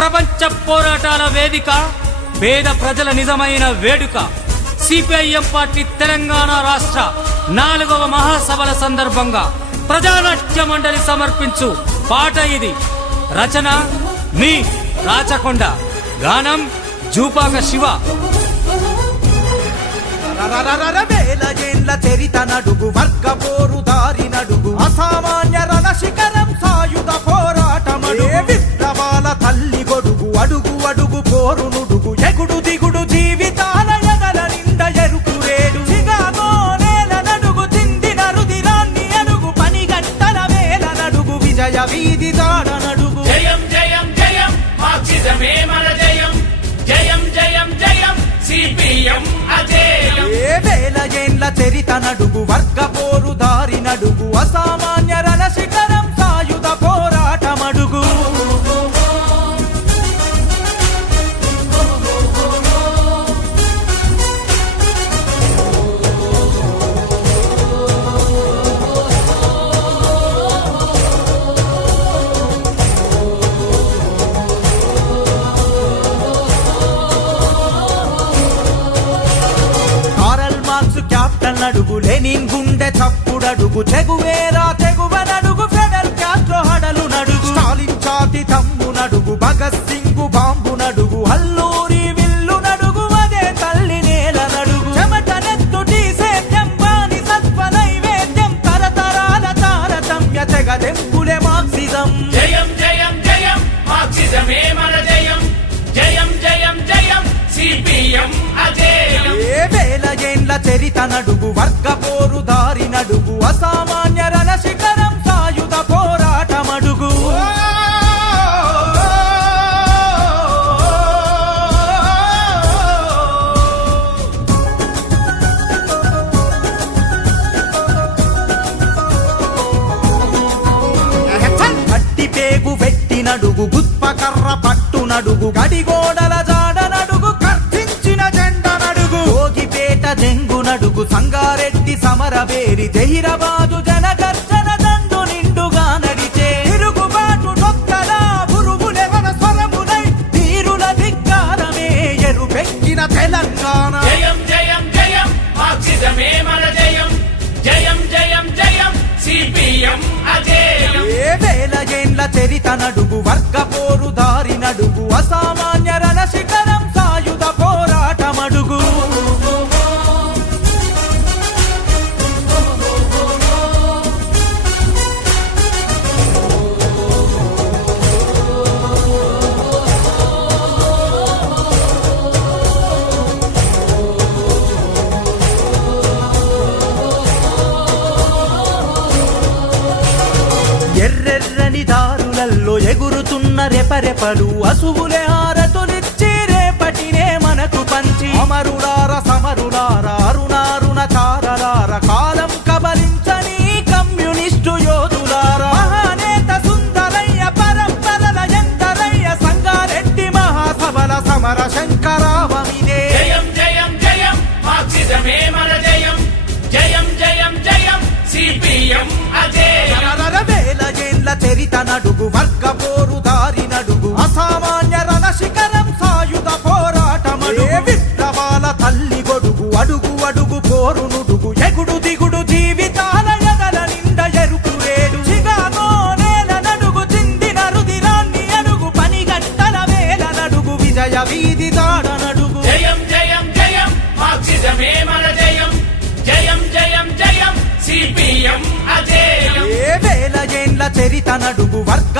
ప్రపంచ పోరాటాల వేదిక పేద ప్రజల నిజమైన వేడుక. సిపిఐఎం పార్టీ తెలంగాణ రాష్ట్ర నాలుగవ మహాసభల సందర్భంగా ప్రజానాట్య మండలి సమర్పించు పాట ఇది. రచన మీ రాచకొండ. గానం జూపాక శివ. చరిత నడుగు వర్గ పోరు దారి నడుగు అసామాన్య రణ శిఖరం వీధి దాడ నడుగు జయం జయం జయం మార్క్సిజమే మన జయం. జయం జయం జయం సిపిఎం అజేయం. ఏ వేల ఏండ్ల చరిత నడుగు వర్గ క్యాప్టెన్ అడుగు లెనిన్ గుండె చప్పుడడుగు చెగువేరా తెగువ నడుగు ఫెడల్ క్యాస్ట్రో హడలు నడుగు. స్టాలిన్ చాతి తమ్ము నడుగు భగత్ సింగ్ బాంబు నడుగు అల్లూరి విల్లు నడుగు అదే తల్లి నేల నడుగు. చెమట నెత్తుటి సేద్యం బాని సత్వ నైవేద్యం తరతరాల తారతమ్య మార్క్సిజం. జయం జయం జయం మార్క్సిజమే మన జయం. జయం జయం జయం సిపిఎం అజేయం. ఏ వేల ఏండ్ల చరిత నడుగు నడుగు గుత్ప కర్ర పట్టు నడుగు. గడిగోడల జాడ నడుగు కర్తించిన జెండ నడుగు. భోగిపేట జంగు నడుగు సంగారెడ్డి సమరవేరి జహిరబాదు జ ఏండ్ల చరిత నడుగు వర్గ పోరు దారి నడుగు అసామాన్య రణ శిఖరం సాయుధ పోరాటమడుగు. ఎర్రెర్రని దారి ఉన్న రెపరెపలు అసువులే హారతులిచ్చి రేపటినే మనకు పంచి. అమరులార సమరులార అరుణారుణ చారలార కాలం కబలించని కమ్యూనిస్టు యోధులార. మహానేత సుందరయ్య పరంపరల ఎందరయ్య సంగారెడ్డి మహాసభల సమర శంకర నుడుగు ఎగుడు దిగుడు జీవితాల ఎదల నిండ ఎరుకు రేడు. చిగాగో నేల నడుగు చిందిన రుదిరాన్ని అడుగు పని గంటల వేల నడుగు విజయ వీధి దాడ నడుగు. జయం జయం జయం మార్క్సిజమే మన జయం. జయం జయం జయం సిపిఎం అజేయం. ఏ వేల ఏండ్ల చరిత నడుగు వర్గ